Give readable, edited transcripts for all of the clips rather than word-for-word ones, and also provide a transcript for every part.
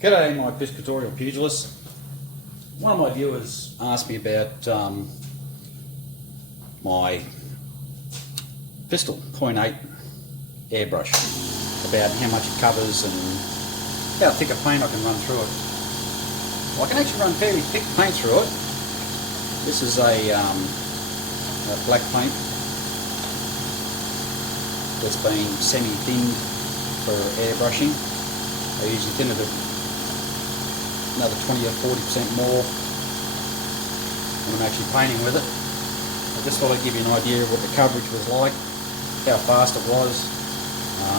G'day my piscatorial pugilists. One of my viewers asked me about my pistol .8 airbrush, about how much it covers and how thick a paint I can run through it. Well, I can actually run fairly thick paint through it. This is a black paint that's been semi-thinned for airbrushing. I usually thin it another 20 or 40% more when I'm actually painting with it. I just thought I'd give you an idea of what the coverage was like, how fast it was.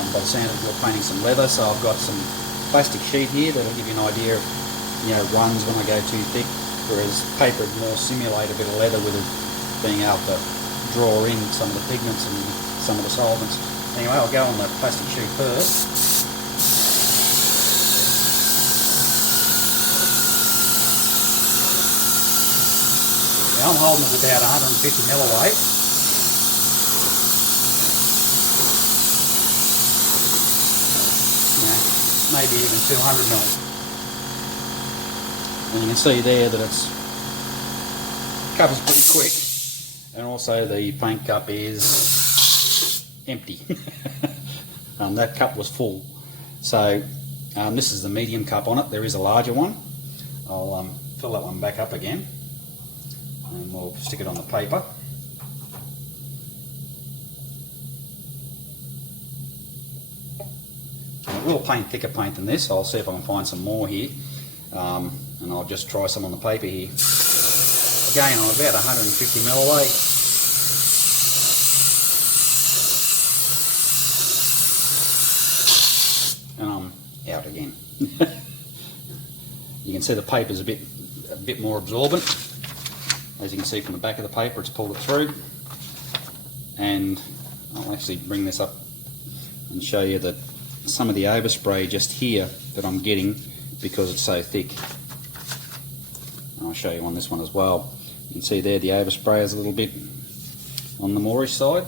By the sound of it, we're painting some leather, so I've got some plastic sheet here that'll give you an idea of, runs when I go too thick, whereas paper would more simulate a bit of leather with it being able to draw in some of the pigments and some of the solvents. Anyway, I'll go on the plastic sheet first. I'm holding it about 150 milliweight. Maybe even 200 mil. And you can see there that it's covers pretty quick, and also the paint cup is empty. That cup was full. So this is the medium cup on it. There is a larger one. I'll fill that one back up again, and we'll stick it on the paper. I will paint thicker paint than this. I'll see if I can find some more here, and I'll just try some on the paper here. Again, I'm about 150 mil away. And I'm out again. You can see the paper's a bit more absorbent. As you can see from the back of the paper, it's pulled it through. And I'll actually bring this up and show you that some of the overspray just here that I'm getting because it's so thick. And I'll show you on this one as well. You can see there the overspray is a little bit on the moorish side.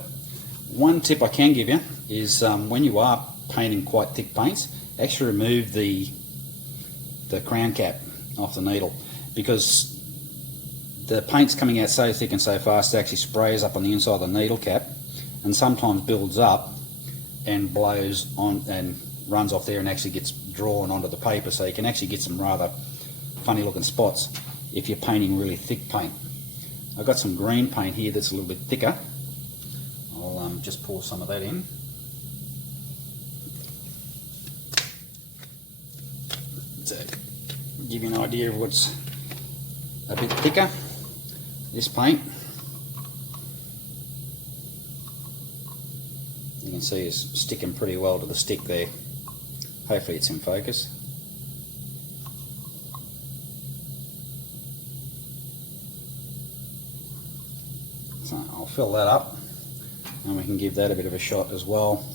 One tip I can give you is when you are painting quite thick paints, actually remove the crown cap off the needle, because the paint's coming out so thick and so fast it actually sprays up on the inside of the needle cap and sometimes builds up and blows on and runs off there and actually gets drawn onto the paper, so you can actually get some rather funny looking spots if you're painting really thick paint. I've got some green paint here that's a little bit thicker. I'll just pour some of that in. So give you an idea of what's a bit thicker. This paint, you can see, is sticking pretty well to the stick there. Hopefully it's in focus. So I'll fill that up and we can give that a bit of a shot as well.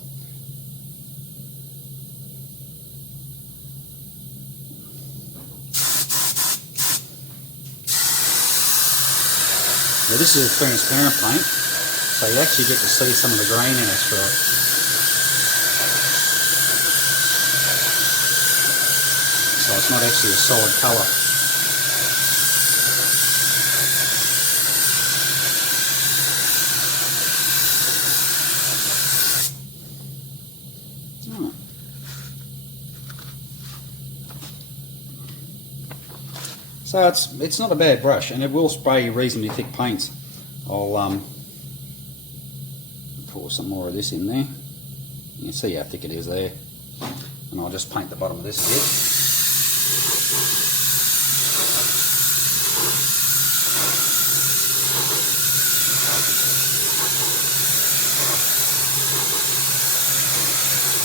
Now this is a transparent paint, so you actually get to see some of the graininess through it. So it's not actually a solid colour. So it's not a bad brush, and it will spray reasonably thick paints. I'll pour some more of this in there. You can see how thick it is there. And I'll just paint the bottom of this a bit.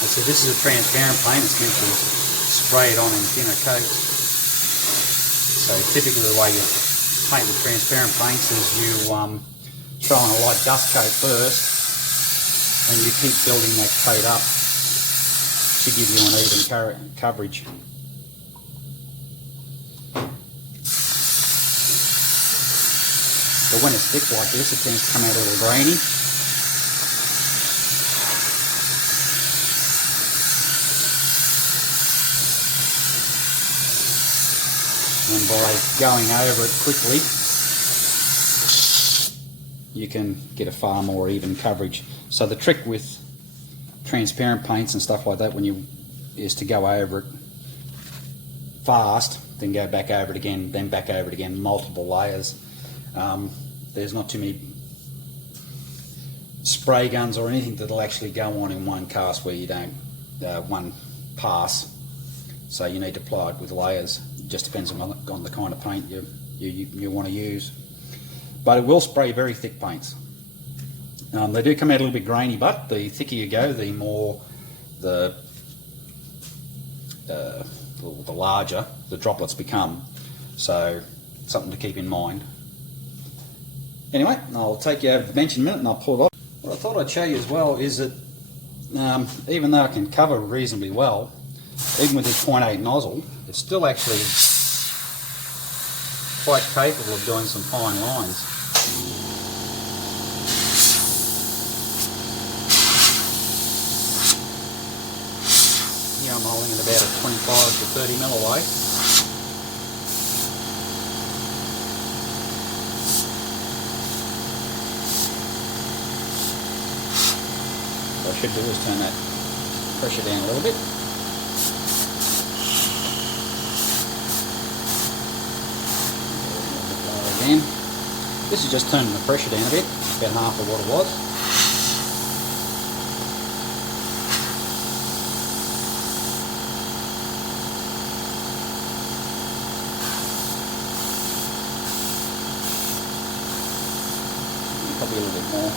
So this is a transparent paint. It's meant to be sprayed on in thinner coats. So typically the way you paint with transparent paints is you throw on a light dust coat first and you keep building that coat up to give you an even coverage. But when it's thick like this, it tends to come out a little grainy. and by going over it quickly you can get a far more even coverage. So the trick with transparent paints and stuff like that is to go over it fast, then go back over it again, then back over it again, multiple layers. There's not too many spray guns or anything that'll actually go on in one cast where you don't, one pass. So you need to apply it with layers. It just depends on the kind of paint you want to use. But it will spray very thick paints. They do come out a little bit grainy, but the thicker you go, the more the larger the droplets become. So something to keep in mind. Anyway, I'll take you over the bench in a minute and I'll pull it off. What I thought I'd show you as well is that even though it can cover reasonably well, even with this 0.8 nozzle, it's still actually quite capable of doing some fine lines. Here I'm holding it about a 25 to 30 mil away. What I should do is turn that pressure down a little bit. Again. This is just turning the pressure down a bit, about half of what it was. Probably a little bit more.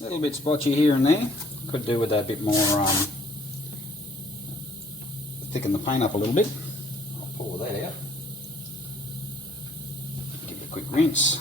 A little bit splotchy here and there. Could do with that bit more, thicken the paint up a little bit. I'll pull that out. Give it a quick rinse.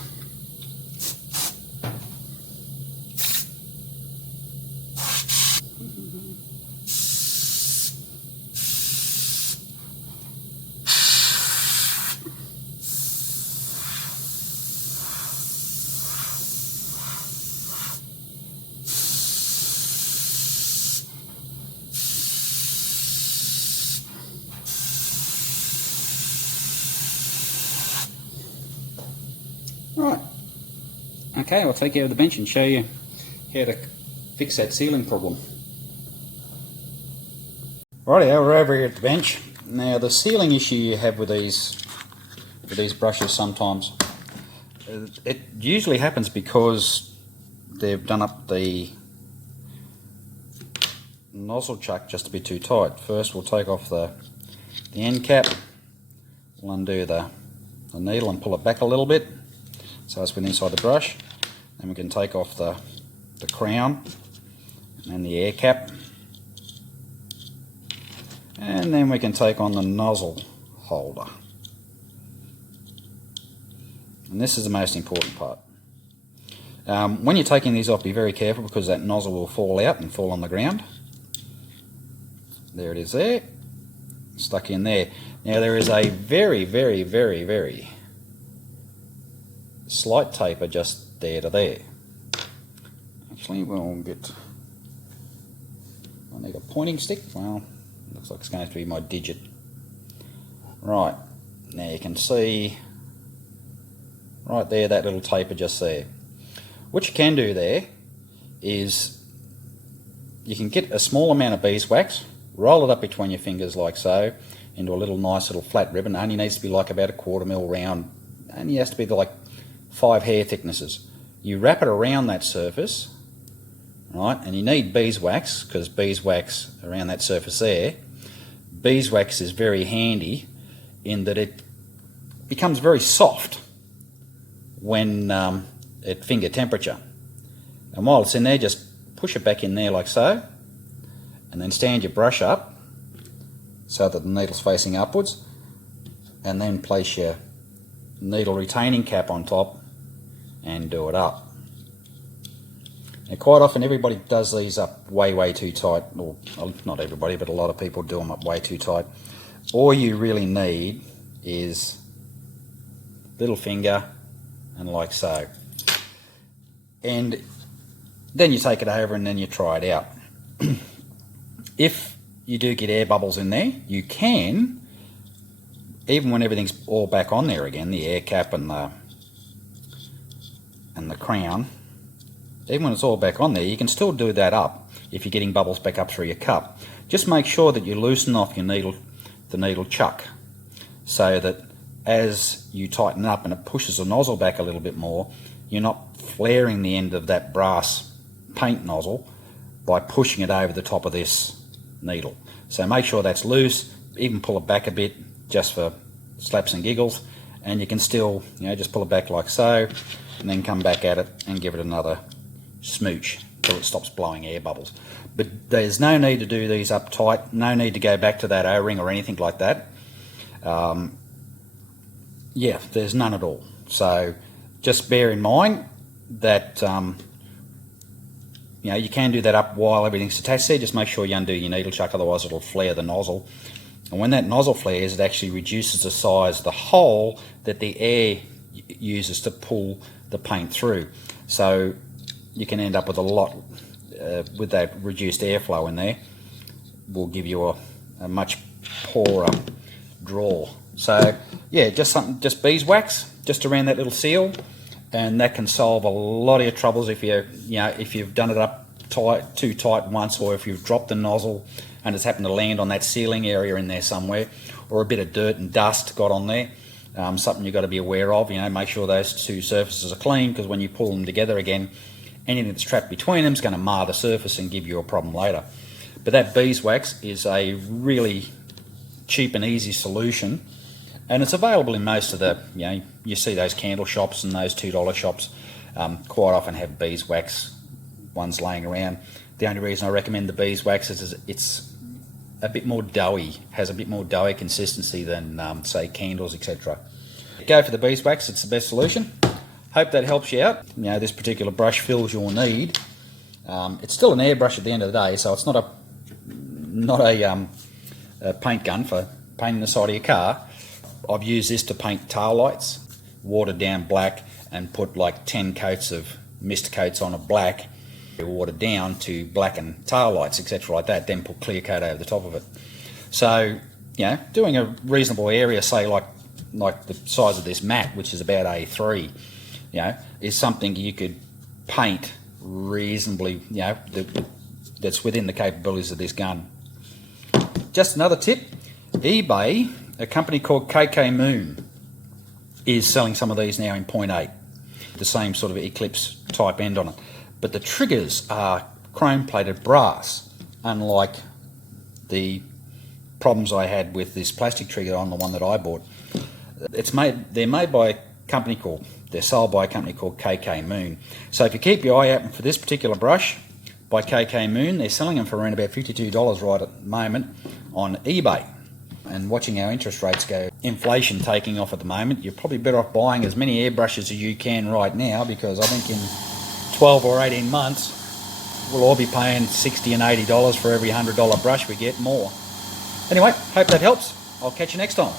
Right, okay, I'll take you over the bench and show you how to fix that sealing problem. Rightio, we're over here at the bench. Now the sealing issue you have with these brushes sometimes, it usually happens because they've done up the nozzle chuck just a bit too tight. First we'll take off the end cap, we'll undo the needle and pull it back a little bit so it's within inside the brush. Then we can take off the crown and the air cap, and then we can take on the nozzle holder. And this is the most important part. When you're taking these off, be very careful because that nozzle will fall out and fall on the ground. There it is there, stuck in there. Now there is a very, very, very, very slight taper just there to there. Actually, we'll get, I need a pointing stick. Well, looks like it's going to have to be my digit. Right, now you can see right there that little taper just there. What you can do there is you can get a small amount of beeswax, roll it up between your fingers like so into a little nice little flat ribbon. It only needs to be like about a 1/4 mil round, only has to be like 5 hair thicknesses. You wrap it around that surface, right, and you need beeswax because beeswax around that surface there. Beeswax is very handy in that it becomes very soft when at finger temperature. And while it's in there, just push it back in there like so, and then stand your brush up so that the needle's facing upwards, and then place your needle retaining cap on top and do it up. Now quite often everybody does these up way too tight, or not everybody, but a lot of people do them up way too tight. all you really need is little finger and like so. And then you take it over and then you try it out. If you do get air bubbles in there, you can, even when everything's all back on there again, the air cap and the crown, even when it's all back on there, you can still do that up if you're getting bubbles back up through your cup. Just make sure that you loosen off your needle, the needle chuck, so that as you tighten up and it pushes the nozzle back a little bit more, you're not flaring the end of that brass paint nozzle by pushing it over the top of this needle. So make sure that's loose, even pull it back a bit just for slaps and giggles, and you can still, just pull it back like so, and then come back at it and give it another smooch till it stops blowing air bubbles. But there's no need to do these up tight, no need to go back to that O-ring or anything like that. Yeah, there's none at all. So just bear in mind that you can do that up while everything's attached there. Just make sure you undo your needle chuck, otherwise it'll flare the nozzle. And when that nozzle flares, it actually reduces the size of the hole that the air uses to pull the paint through. So you can end up with a lot, with that reduced airflow in there, will give you a much poorer draw. So yeah, just beeswax just around that little seal, and that can solve a lot of your troubles if you've done it up too tight once, or if you've dropped the nozzle and it's happened to land on that sealing area in there somewhere, or a bit of dirt and dust got on there. Something you've got to be aware of. Make sure those two surfaces are clean, because when you pull them together again, anything that's trapped between them is going to mar the surface and give you a problem later. But that beeswax is a really cheap and easy solution, and it's available in most of the, you see those candle shops and those $2 shops quite often have beeswax ones laying around. The only reason I recommend the beeswax is it's a bit more doughy, has a bit more doughy consistency than say candles, etc. Go for the beeswax, it's the best solution. Hope that helps you out. This particular brush fills your need. It's still an airbrush at the end of the day, so it's not a paint gun for painting the side of your car. I've used this to paint tail lights, watered down black, and put like 10 coats of mist coats on a black, watered down to blacken tail lights, etc. like that, then put clear coat over the top of it. So, doing a reasonable area, say like the size of this mat, which is about A3, is something you could paint reasonably, that's within the capabilities of this gun. Just another tip, eBay, a company called KK Moon, is selling some of these now in 0.8, the same sort of Eclipse type end on it. But the triggers are chrome-plated brass, unlike the problems I had with this plastic trigger on the one that I bought. They're made by a company called, they're sold by a company called KK Moon. So if you keep your eye out for this particular brush by KK Moon, they're selling them for around about $52 right at the moment on eBay. And watching our interest rates go, inflation taking off at the moment, you're probably better off buying as many airbrushes as you can right now, because I think in 12 or 18 months we'll all be paying $60 and $80 for every $100 brush we get more. Anyway, hope that helps. I'll catch you next time.